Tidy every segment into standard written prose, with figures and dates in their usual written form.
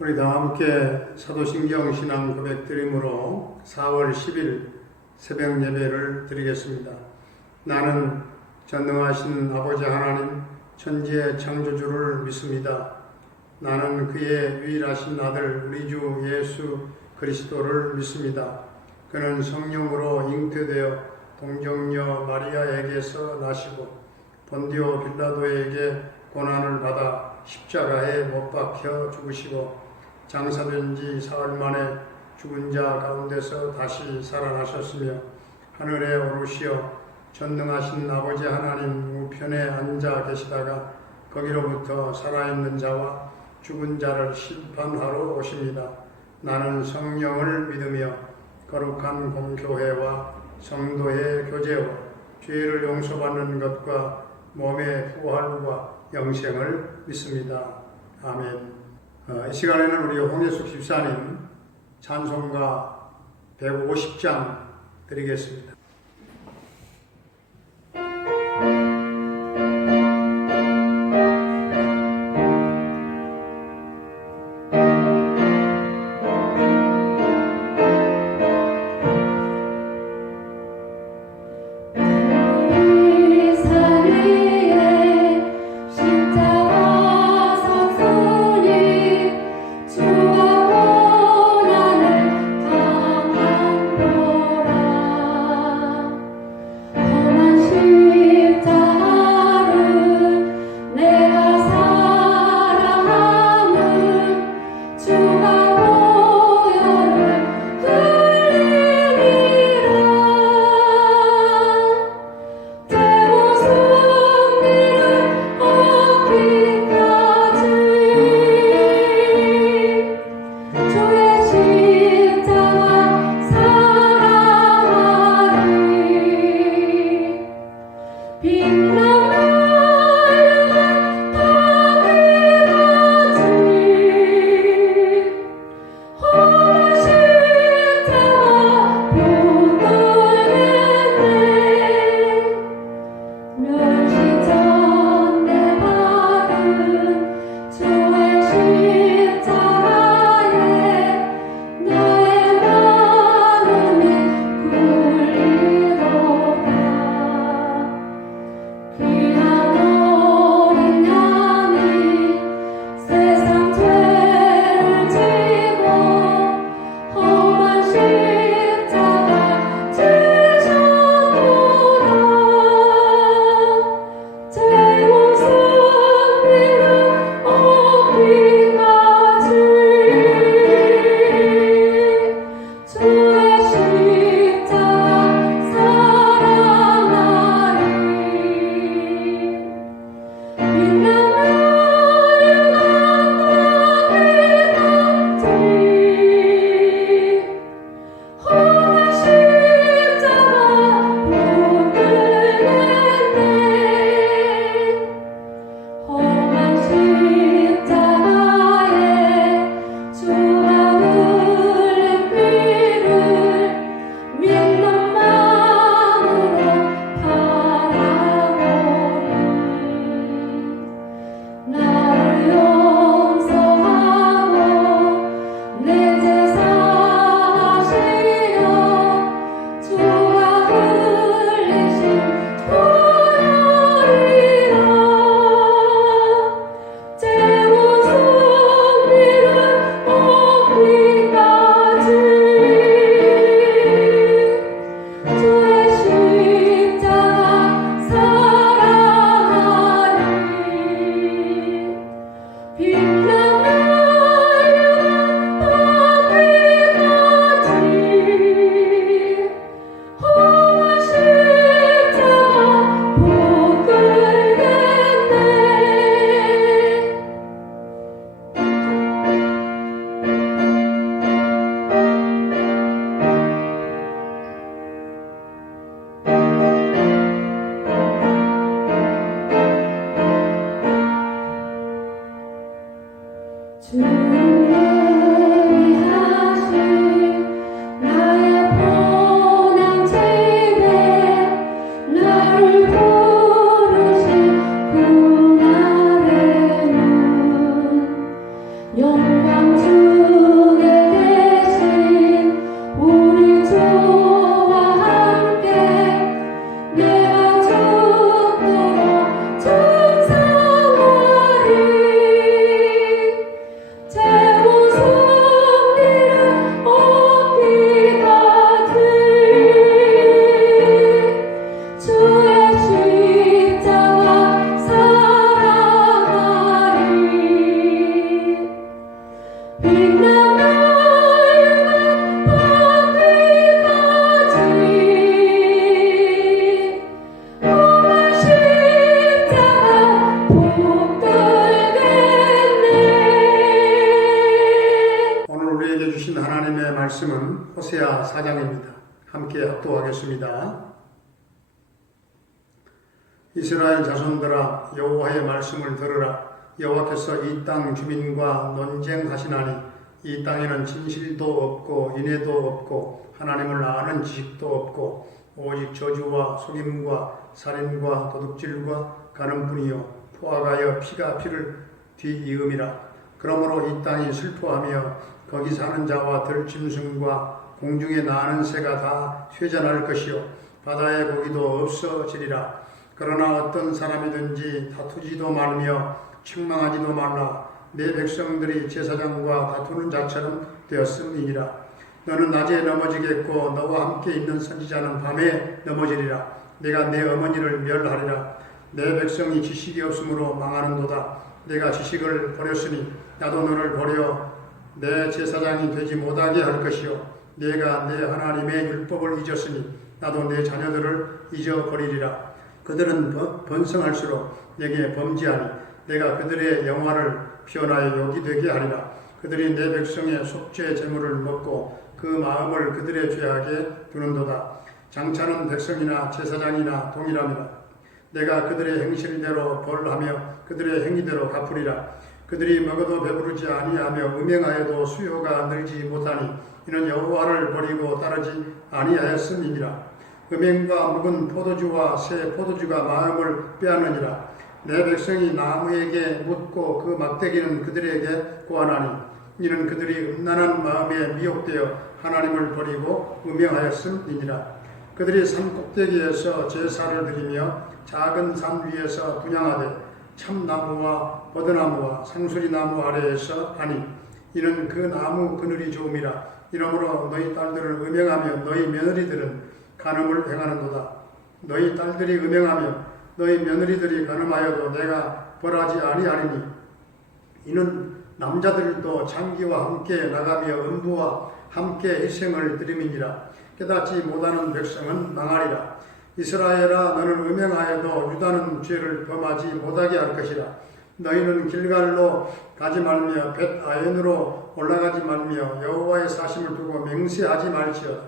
우리 다 함께 사도신경 신앙 고백 드림으로 4월 10일 새벽 예배를 드리겠습니다. 나는 전능하신 아버지 하나님 천지의 창조주를 믿습니다. 나는 그의 유일하신 아들 우리 주 예수 그리스도를 믿습니다. 그는 성령으로 잉태되어 동정녀 마리아에게서 나시고 본디오 빌라도에게 고난을 받아 십자가에 못 박혀 죽으시고 장사된 지 사흘 만에 죽은 자 가운데서 다시 살아나셨으며 하늘에 오르시어 전능하신 아버지 하나님 우편에 앉아 계시다가 거기로부터 살아있는 자와 죽은 자를 심판하러 오십니다. 나는 성령을 믿으며 거룩한 공교회와 성도의 교제와 죄를 용서받는 것과 몸의 부활과 영생을 믿습니다. 아멘. 이 시간에는 우리 홍예숙 집사님 찬송가 150장 드리겠습니다. 주와 원하는 강한 보라 하나님의 말씀은 호세아 4장입니다. 함께 합독하겠습니다. 이스라엘 자손들아 여호와의 말씀을 들으라. 여호와께서 이 땅 주민과 논쟁하시나니 이 땅에는 진실도 없고 인애도 없고 하나님을 아는 지식도 없고 오직 저주와 속임과 살인과 도둑질과 가늠뿐이요 포악하여 피가 피를 뒤이음이라. 그러므로 이 땅이 슬퍼하며 거기 사는 자와 들짐승과 공중에 나는 새가 다 쇠잔할 것이요 바다의 고기도 없어지리라. 그러나 어떤 사람이든지 다투지도 말며 책망하지도 말라. 내 백성들이 제사장과 다투는 자처럼 되었음이니라. 너는 낮에 넘어지겠고 너와 함께 있는 선지자는 밤에 넘어지리라. 내가 내 어머니를 멸하리라. 내 백성이 지식이 없으므로 망하는도다. 내가 지식을 버렸으니 나도 너를 버려 내 제사장이 되지 못하게 할 것이요 내가 내 하나님의 율법을 잊었으니 나도 내 자녀들을 잊어버리리라. 그들은 번성할수록 내게 범죄하니 내가 그들의 영화를 피어나여 욕이 되게 하리라. 그들이 내 백성의 속죄 제물을 먹고 그 마음을 그들의 죄악에 두는도다. 장차는 백성이나 제사장이나 동일함이라. 내가 그들의 행실대로 벌하며 그들의 행위대로 갚으리라. 그들이 먹어도 배부르지 아니하며 음행하여도 수요가 늘지 못하니 이는 여호와를 버리고 따르지 아니하였음이니라. 음행과 묵은 포도주와 새 포도주가 마음을 빼앗느니라. 내 백성이 나무에게 묻고 그 막대기는 그들에게 고하나니 이는 그들이 음란한 마음에 미혹되어 하나님을 버리고 음행하였음이니라. 그들이 산 꼭대기에서 제사를 드리며 작은 산 위에서 분향하되 참나무와 버드나무와 상수리나무 아래에서 하니 이는 그 나무 그늘이 좋음이라. 이러므로 너희 딸들을 음행하며 너희 며느리들은 간음을 행하는도다. 너희 딸들이 음행하며 너희 며느리들이 간음하여도 내가 벌하지 아니하리니 이는 남자들도 장기와 함께 나가며 음부와 함께 희생을 드림이니라. 깨닫지 못하는 백성은 망하리라. 이스라엘아 너는 음행하여도 유다는 죄를 범하지 못하게 할 것이라. 너희는 길갈로 가지 말며 벳아연으로 올라가지 말며 여호와의 사심을 두고 맹세하지 말지어다.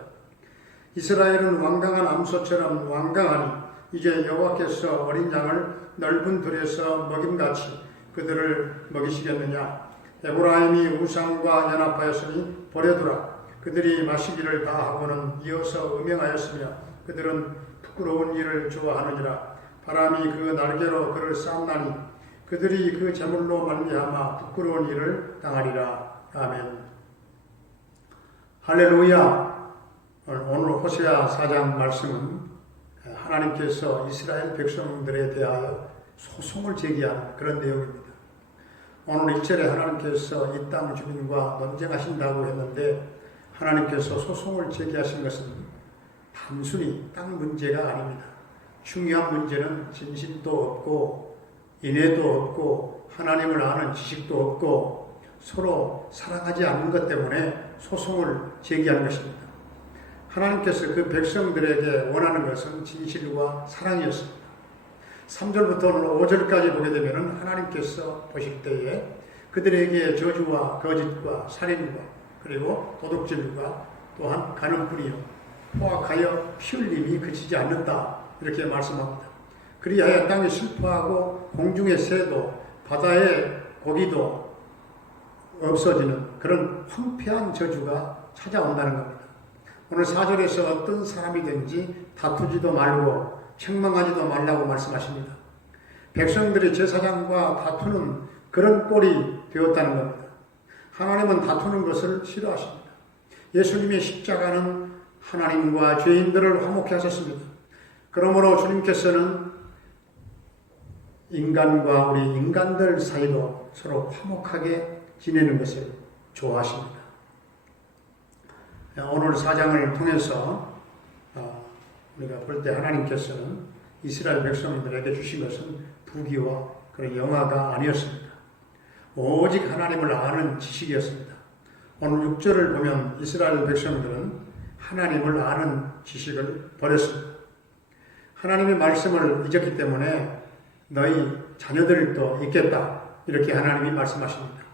이스라엘은 완강한 암소처럼 완강하니 이제 여호와께서 어린 양을 넓은 들에서 먹임같이 그들을 먹이시겠느냐. 에브라임이 우상과 연합하였으니 버려두라. 그들이 마시기를 다 하고는 이어서 음행하였으며 그들은 부끄러운 일을 좋아하느니라. 바람이 그 날개로 그를 쌌나니 그들이 그 제물로 말미암아 부끄러운 일을 당하리라. 아멘. 할렐루야. 오늘 호세아 4장 말씀은 하나님께서 이스라엘 백성들에 대하여 소송을 제기하는 그런 내용입니다. 오늘 1절에 하나님께서 이 땅 주민과 논쟁하신다고 했는데 하나님께서 소송을 제기하신 것은 단순히 땅 문제가 아닙니다. 중요한 문제는 진실도 없고 인애도 없고 하나님을 아는 지식도 없고 서로 사랑하지 않는 것 때문에 소송을 제기하는 것입니다. 하나님께서 그 백성들에게 원하는 것은 진실과 사랑이었습니다. 3절부터 5절까지 보게 되면 하나님께서 보실 때에 그들에게 저주와 거짓과 살인과 그리고 도둑질과 또한 간음뿐이요 포악하여 피 흘림이 그치지 않는다 이렇게 말씀합니다. 그리하여 땅이 슬퍼하고 공중의 새도 바다의 고기도 없어지는 그런 황폐한 저주가 찾아온다는 겁니다. 오늘 4절에서 어떤 사람이든지 다투지도 말고 책망하지도 말라고 말씀하십니다. 백성들이 제사장과 다투는 그런 꼴이 되었다는 겁니다. 하나님은 다투는 것을 싫어하십니다. 예수님의 십자가는 하나님과 죄인들을 화목케 하셨습니다. 그러므로 주님께서는 인간과 우리 인간들 사이도 서로 화목하게 지내는 것을 좋아하십니다. 오늘 4장을 통해서 우리가 볼 때 하나님께서는 이스라엘 백성들에게 주신 것은 부귀와 그런 영화가 아니었습니다. 오직 하나님을 아는 지식이었습니다. 오늘 6절을 보면 이스라엘 백성들은 하나님을 아는 지식을 버렸습니다. 하나님의 말씀을 잊었기 때문에 너희 자녀들도 잊겠다. 이렇게 하나님이 말씀하십니다.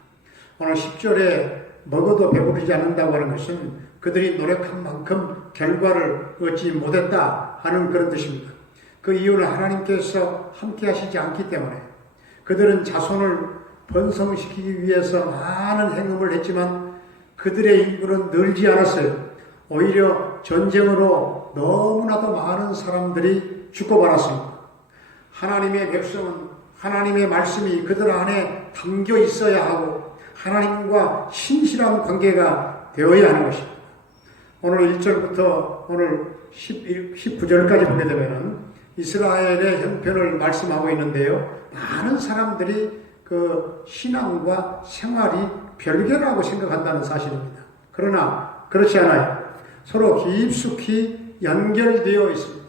오늘 10절에 먹어도 배부르지 않는다고 하는 것은 그들이 노력한 만큼 결과를 얻지 못했다 하는 그런 뜻입니다. 그 이유는 하나님께서 함께 하시지 않기 때문에 그들은 자손을 번성시키기 위해서 많은 행음을 했지만 그들의 인구는 늘지 않았어요. 오히려 전쟁으로 너무나도 많은 사람들이 죽고 말았습니다. 하나님의 백성은 하나님의 말씀이 그들 안에 담겨 있어야 하고 하나님과 신실한 관계가 되어야 하는 것입니다. 오늘 1절부터 오늘 19절까지 보게 되면 이스라엘의 형편을 말씀하고 있는데요. 많은 사람들이 그 신앙과 생활이 별개라고 생각한다는 사실입니다. 그러나 그렇지 않아요. 서로 깊숙이 연결되어 있습니다.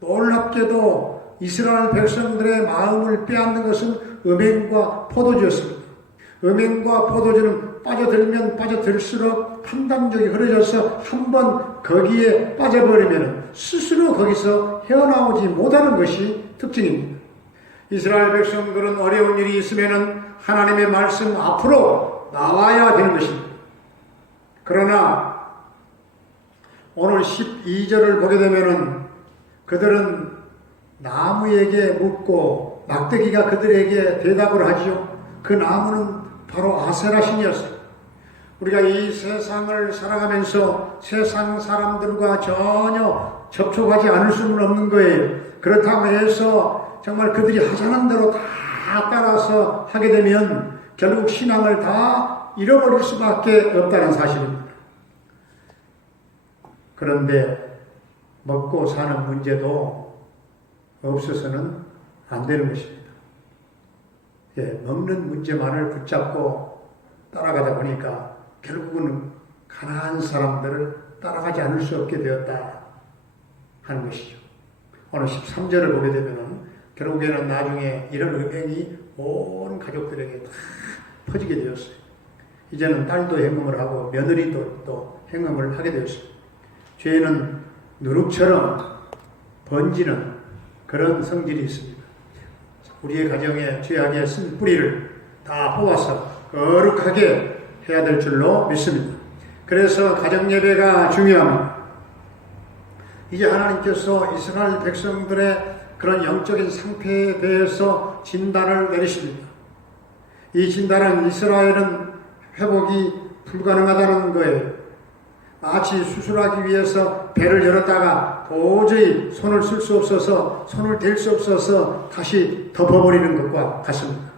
놀랍게도 이스라엘 백성들의 마음을 빼앗는 것은 음행과 포도주였습니다. 음행과 포도주는 빠져들면 빠져들수록 판단력이 흐려져서 한번 거기에 빠져버리면 스스로 거기서 헤어나오지 못하는 것이 특징입니다. 이스라엘 백성들은 어려운 일이 있으면 하나님의 말씀 앞으로 나와야 되는 것입니다. 그러나 오늘 12절을 보게 되면 그들은 나무에게 묻고 막대기가 그들에게 대답을 하지요. 그 나무는 바로 아세라 신이었어요. 우리가 이 세상을 살아가면서 세상 사람들과 전혀 접촉하지 않을 수는 없는 거예요. 그렇다고 해서 정말 그들이 하자는 대로 다 따라서 하게 되면 결국 신앙을 다 잃어버릴 수밖에 없다는 사실입니다. 그런데 먹고 사는 문제도 없어서는 안 되는 것입니다. 예, 먹는 문제만을 붙잡고 따라가다 보니까 결국은 가난한 사람들을 따라가지 않을 수 없게 되었다 하는 것이죠. 오늘 13절을 보게 되면 결국에는 나중에 이런 음행이 온 가족들에게 다 퍼지게 되었어요. 이제는 딸도 행음을 하고 며느리도 또 행음을 하게 되었어요. 죄는 누룩처럼 번지는 그런 성질이 있습니다. 우리의 가정에 죄악의 쓴 뿌리를 다 뽑아서 거룩하게 해야 될 줄로 믿습니다. 그래서 가정예배가 중요합니다. 이제 하나님께서 이스라엘 백성들의 그런 영적인 상태에 대해서 진단을 내리십니다. 이 진단은 이스라엘은 회복이 불가능하다는 거예요. 마치 수술하기 위해서 배를 열었다가 도저히 손을 쓸 수 없어서 손을 댈 수 없어서 다시 덮어버리는 것과 같습니다.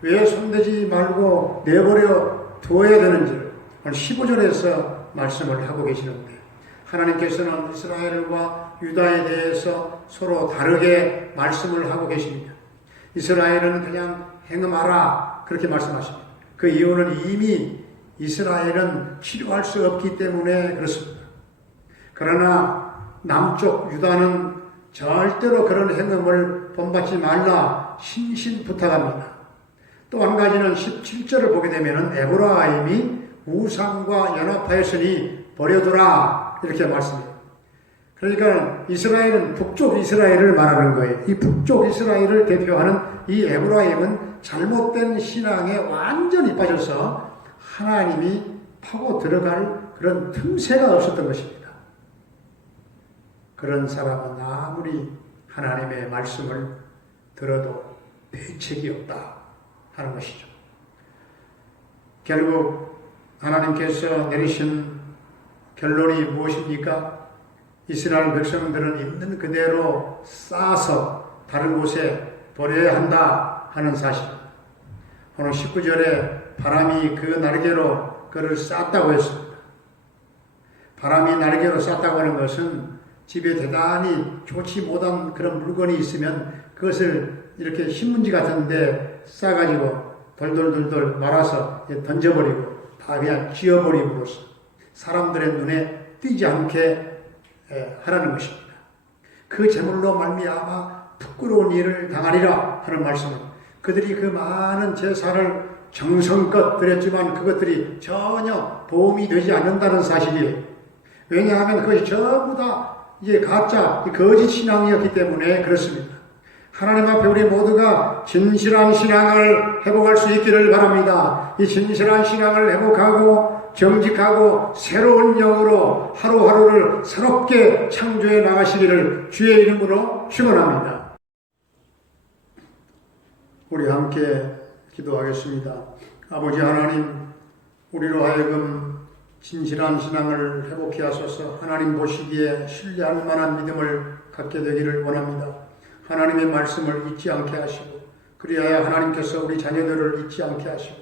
왜 손대지 말고 내버려 두어야 되는지 오늘 15절에서 말씀을 하고 계시는데 하나님께서는 이스라엘과 유다에 대해서 서로 다르게 말씀을 하고 계십니다. 이스라엘은 그냥 행음하라 그렇게 말씀하십니다. 그 이유는 이미 이스라엘은 치료할 수 없기 때문에 그렇습니다. 그러나 남쪽 유다는 절대로 그런 행음을 본받지 말라 신신 부탁합니다. 또 한 가지는 17절을 보게 되면 에브라임이 우상과 연합하였으니 버려두라 이렇게 말씀해요. 그러니까 이스라엘은 북쪽 이스라엘을 말하는 거예요. 이 북쪽 이스라엘을 대표하는 이 에브라임은 잘못된 신앙에 완전히 빠져서 하나님이 파고 들어갈 그런 틈새가 없었던 것입니다. 그런 사람은 아무리 하나님의 말씀을 들어도 대책이 없다 하는 것이죠. 결국 하나님께서 내리신 결론이 무엇입니까? 이스라엘 백성들은 있는 그대로 쌓아서 다른 곳에 버려야 한다 하는 사실. 오늘 19절에 바람이 그 날개로 그를 쌌다고 했습니다. 바람이 날개로 쌌다고 하는 것은 집에 대단히 좋지 못한 그런 물건이 있으면 그것을 이렇게 신문지 같은데 싸가지고 돌돌돌돌 말아서 던져버리고 다 그냥 쥐어버림으로써 사람들의 눈에 띄지 않게 하라는 것입니다. 그 제물로 말미암아 부끄러운 일을 당하리라 하는 말씀은 그들이 그 많은 제사를 정성껏 드렸지만 그것들이 전혀 도움이 되지 않는다는 사실이에요. 왜냐하면 그것이 전부 다 이제 가짜, 거짓 신앙이었기 때문에 그렇습니다. 하나님 앞에 우리 모두가 진실한 신앙을 회복할 수 있기를 바랍니다. 이 진실한 신앙을 회복하고 정직하고 새로운 영으로 하루하루를 새롭게 창조해 나가시기를 주의 이름으로 축원합니다. 우리 함께 기도하겠습니다. 아버지 하나님, 우리로 하여금 진실한 신앙을 회복해 하소서. 하나님 보시기에 신뢰할 만한 믿음을 갖게 되기를 원합니다. 하나님의 말씀을 잊지 않게 하시고, 그리하여 하나님께서 우리 자녀들을 잊지 않게 하시고,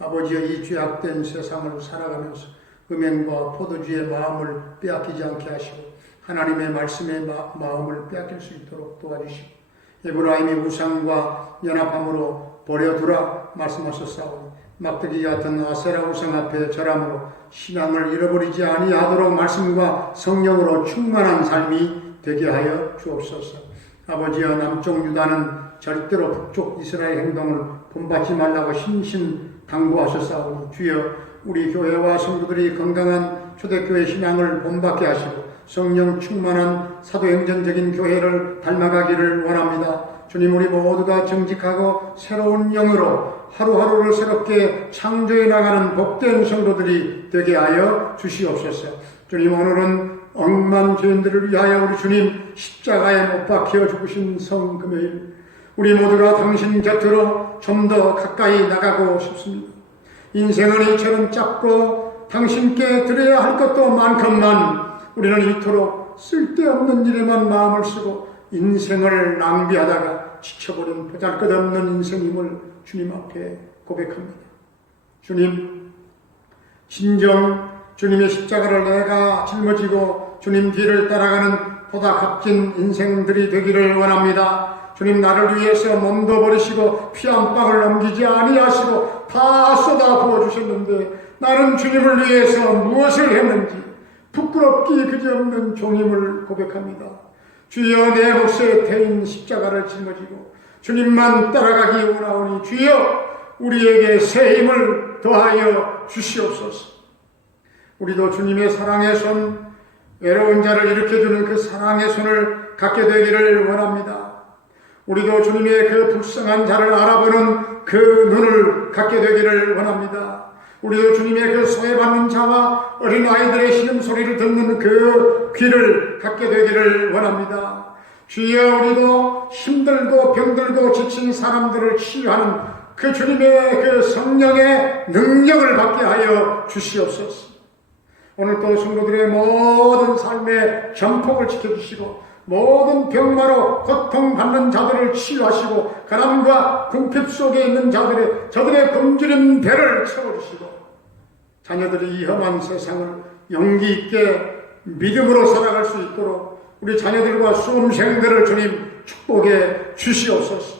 아버지의 이 죄악된 세상을 살아가면서 음행과 포도주의 마음을 빼앗기지 않게 하시고, 하나님의 말씀의 마음을 빼앗길 수 있도록 도와주시고, 에브라임이 우상과 연합함으로 버려두라 말씀하셨사오니 막대기 같은 아세라 우상 앞에 절함으로 신앙을 잃어버리지 아니하도록 말씀과 성령으로 충만한 삶이 되게 하여 주옵소서. 아버지여, 남쪽 유다는 절대로 북쪽 이스라엘 행동을 본받지 말라고 신신당부하셨사오니 주여, 우리 교회와 성도들이 건강한 초대교회 신앙을 본받게 하시고 성령 충만한 사도행전적인 교회를 닮아가기를 원합니다. 주님, 우리 모두가 정직하고 새로운 영으로 하루하루를 새롭게 창조해 나가는 복된 성도들이 되게 하여 주시옵소서. 주님, 오늘은 억만 죄인들을 위하여 우리 주님 십자가에 못 박혀 죽으신 성금요일, 우리 모두가 당신 곁으로 좀 더 가까이 나가고 싶습니다. 인생은 이처럼 짧고 당신께 드려야 할 것도 많건만 우리는 이토록 쓸데없는 일에만 마음을 쓰고 인생을 낭비하다가 지쳐버린 보잘것없는 인생임을 주님 앞에 고백합니다. 주님, 진정 주님의 십자가를 내가 짊어지고 주님 뒤를 따라가는 보다 값진 인생들이 되기를 원합니다. 주님, 나를 위해서 몸도 버리시고 피 한 방울 남기지 아니하시고 다 쏟아 부어주셨는데 나는 주님을 위해서 무엇을 했는지 부끄럽기 그지없는 종임을 고백합니다. 주여, 내 몫에 태인 십자가를 짊어지고 주님만 따라가기 원하오니 주여, 우리에게 새 힘을 더하여 주시옵소서. 우리도 주님의 사랑의 손, 외로운 자를 일으켜주는 그 사랑의 손을 갖게 되기를 원합니다. 우리도 주님의 그 불쌍한 자를 알아보는 그 눈을 갖게 되기를 원합니다. 우리도 주님의 그 소외받는 자와 어린아이들의 신음소리를 듣는 그 귀를 갖게 되기를 원합니다. 주여, 우리도 힘들고 병들고 지친 사람들을 치유하는 그 주님의 그 성령의 능력을 받게 하여 주시옵소서. 오늘 또 성도들의 모든 삶의 전폭을 지켜주시고 모든 병마로 고통받는 자들을 치유하시고 가난과 궁핍 속에 있는 저들의 굶주린 배를 채워주시고 자녀들이 이 험한 세상을 용기 있게 믿음으로 살아갈 수 있도록 우리 자녀들과 수험생들을 주님 축복해 주시옵소서.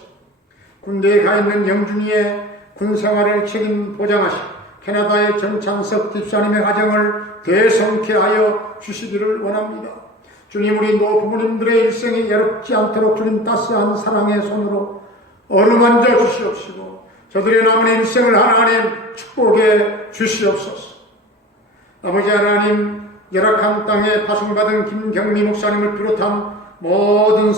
군대에 가 있는 영준이의 군생활을 책임 보장하시고 캐나다의 정창석 집사님의 가정을 대성케 하여 주시기를 원합니다. 주님, 우리 노부모님들의 일생이 외롭지 않도록 주님 따스한 사랑의 손으로 어루만져 주시옵시고 저들의 남은 일생을 하나님 축복해 주시옵소서. 아버지 하나님, 열악한 땅에 파송받은 김경미 목사님을 비롯한 모든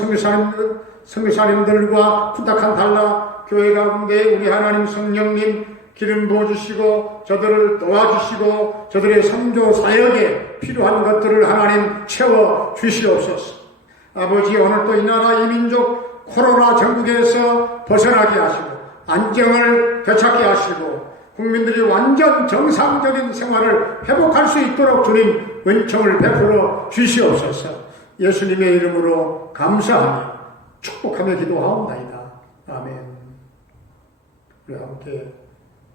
선교사님들과 부탁한 달라 교회 가운데 우리 하나님 성령님 기름 부어주시고 저들을 도와주시고 저들의 선교 사역에 필요한 것들을 하나님 채워 주시옵소서. 아버지, 오늘도 이 나라 이 민족 코로나 전국에서 벗어나게 하시고 안정을 되찾게 하시고 국민들이 완전 정상적인 생활을 회복할 수 있도록 주님 은총을 베풀어 주시옵소서. 예수님의 이름으로 감사하며 축복하며 기도하옵나이다. 아멘. 우리 함께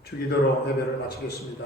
주기도로 예배를 마치겠습니다.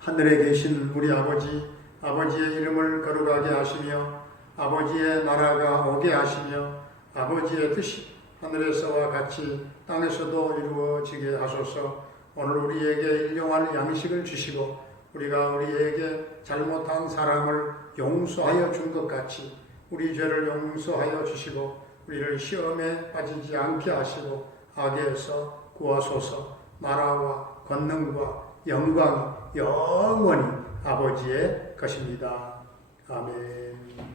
하늘에 계신 우리 아버지, 아버지의 이름을 거룩하게 하시며 아버지의 나라가 오게 하시며 아버지의 뜻이 하늘에서와 같이 땅에서도 이루어지게 하소서. 오늘 우리에게 일용할 양식을 주시고 우리가 우리에게 잘못한 사람을 용서하여 준 것 같이 우리 죄를 용서하여 주시고 우리를 시험에 빠지지 않게 하시고 악에서 구하소서. 나라와 권능과 영광이 영원히 아버지의 것입니다. 아멘.